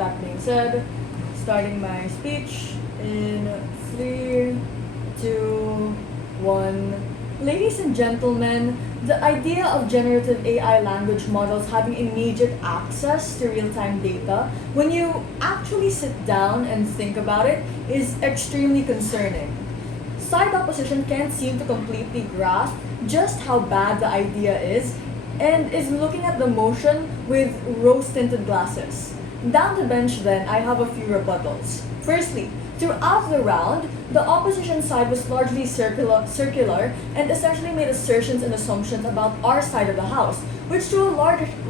that being said, starting my speech in 3, 2, 1. Ladies and gentlemen, the idea of generative AI language models having immediate access to real-time data, when you actually sit down and think about it, is extremely concerning. Side opposition can't seem to completely grasp just how bad the idea is and is looking at the motion with rose-tinted glasses. Down the bench then, I have a few rebuttals. Firstly, throughout the round, the opposition side was largely circular and essentially made assertions and assumptions about our side of the House, which to a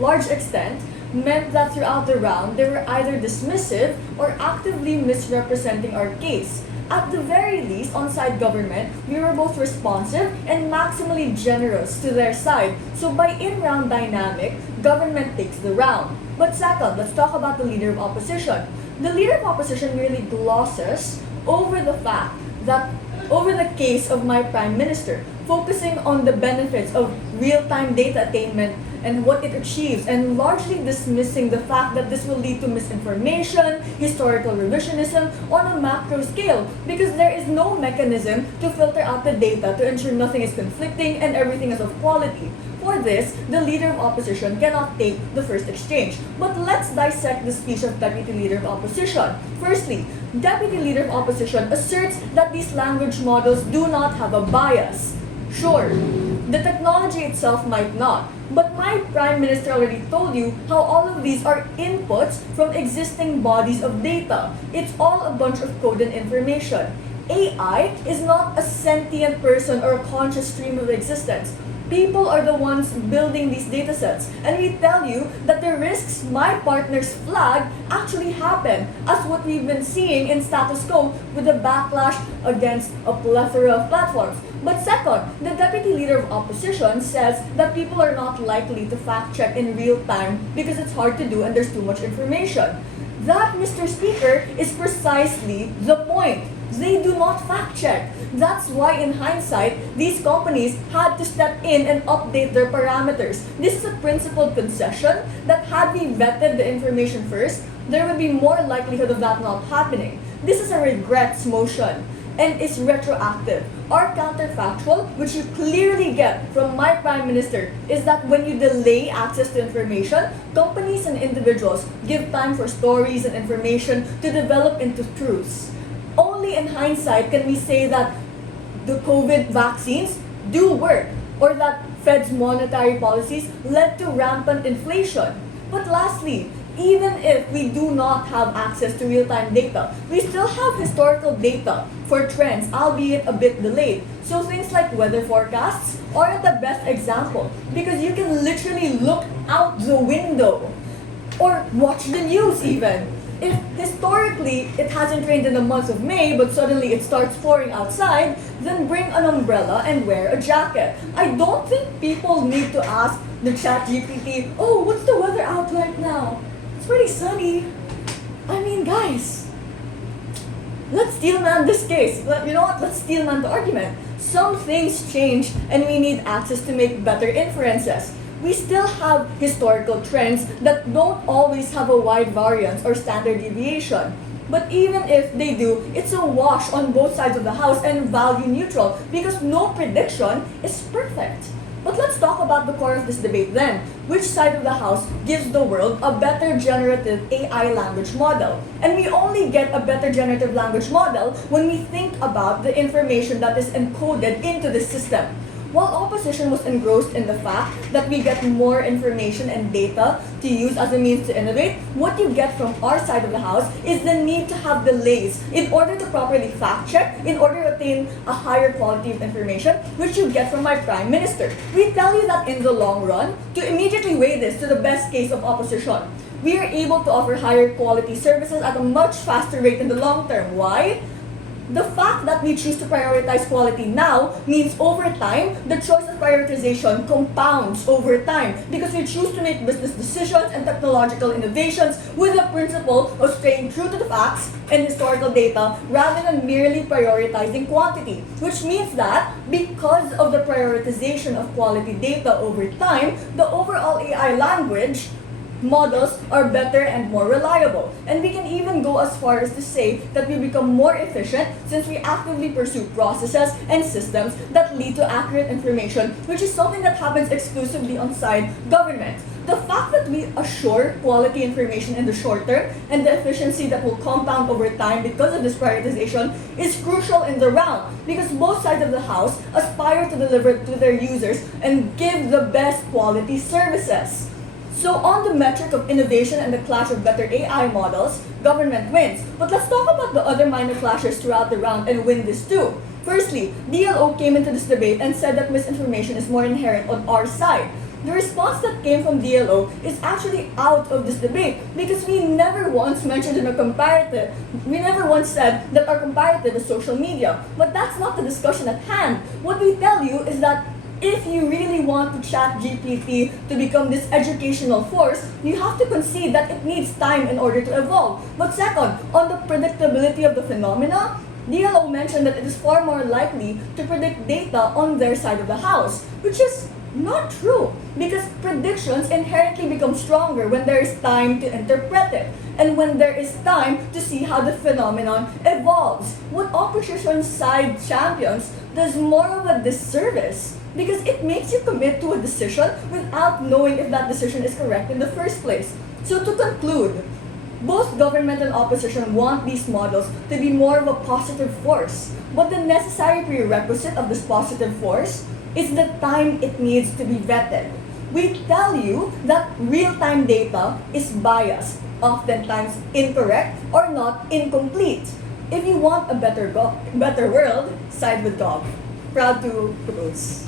large extent meant that throughout the round they were either dismissive or actively misrepresenting our case. At the very least, on side government, we were both responsive and maximally generous to their side. So by in-round dynamic, government takes the round. But second, let's talk about the leader of opposition. The leader of opposition merely glosses over the fact that, over the case of my prime minister, focusing on the benefits of real-time data attainment and what it achieves, and largely dismissing the fact that this will lead to misinformation, historical revisionism on a macro scale, because there is no mechanism to filter out the data to ensure nothing is conflicting and everything is of quality. For this, the leader of opposition cannot take the first exchange. But let's dissect the speech of Deputy Leader of Opposition. Firstly, Deputy Leader of Opposition asserts that these language models do not have a bias. Sure, the technology itself might not, but my Prime Minister already told you how all of these are inputs from existing bodies of data. It's all a bunch of code and information. AI is not a sentient person or a conscious stream of existence. People are the ones building these datasets, and we tell you that the risks my partners flag actually happen, as what we've been seeing in status quo with the backlash against a plethora of platforms. But second, the Deputy Leader of Opposition says that people are not likely to fact check in real time because it's hard to do and there's too much information. That, Mr. Speaker, is precisely the point. They do not fact check. That's why, in hindsight, these companies had to step in and update their parameters. This is a principled concession that had we vetted the information first, there would be more likelihood of that not happening. This is a regrets motion and is retroactive. Our counterfactual, which you clearly get from my Prime Minister, is that when you delay access to information, companies and individuals give time for stories and information to develop into truths. Only in hindsight can we say that the COVID vaccines do work, or that Fed's monetary policies led to rampant inflation. But lastly, even if we do not have access to real-time data, we still have historical data for trends, albeit a bit delayed. So things like weather forecasts are the best example, because you can literally look out the window or watch the news even. If historically it hasn't rained in the month of May, but suddenly it starts pouring outside, then bring an umbrella and wear a jacket. I don't think people need to ask the ChatGPT, oh, what's the weather out right now? It's pretty sunny. I mean, guys, let's steelman this case. You know what? Let's steelman the argument. Some things change and we need access to make better inferences. We still have historical trends that don't always have a wide variance or standard deviation. But even if they do, it's a wash on both sides of the house and value neutral, because no prediction is perfect. But let's talk about the core of this debate then. Which side of the house gives the world a better generative AI language model? And we only get a better generative language model when we think about the information that is encoded into the system. While opposition was engrossed in the fact that we get more information and data to use as a means to innovate, what you get from our side of the house is the need to have delays in order to properly fact check, in order to attain a higher quality of information, which you get from my Prime Minister. We tell you that in the long run, to immediately weigh this to the best case of opposition, we are able to offer higher quality services at a much faster rate in the long term. Why? The fact that we choose to prioritize quality now means over time, the choice of prioritization compounds over time, because we choose to make business decisions and technological innovations with the principle of staying true to the facts and historical data rather than merely prioritizing quantity. Which means that because of the prioritization of quality data over time, the overall AI language models are better and more reliable. And we can even go as far as to say that we become more efficient since we actively pursue processes and systems that lead to accurate information, which is something that happens exclusively on-site government. The fact that we assure quality information in the short term and the efficiency that will compound over time because of this prioritization is crucial in the round, because both sides of the house aspire to deliver to their users and give the best quality services. So on the metric of innovation and the clash of better AI models, government wins. But let's talk about the other minor clashes throughout the round and win this too. Firstly, DLO came into this debate and said that misinformation is more inherent on our side. The response that came from DLO is actually out of this debate because we never once mentioned in a comparative, we never once said that our comparative is social media. But that's not the discussion at hand. What we tell you is that if you really want to ChatGPT to become this educational force, you have to concede that it needs time in order to evolve. But second, on the predictability of the phenomena, DLO mentioned that it is far more likely to predict data on their side of the house, which is not true, because predictions inherently become stronger when there is time to interpret it and when there is time to see how the phenomenon evolves. What opposition side champions does more of a disservice because it makes you commit to a decision without knowing if that decision is correct in the first place. So to conclude, both government and opposition want these models to be more of a positive force, but the necessary prerequisite of this positive force is the time it needs to be vetted. We tell you that real-time data is biased, oftentimes incorrect or not incomplete. If you want a better world, side with Gov. Proud to propose.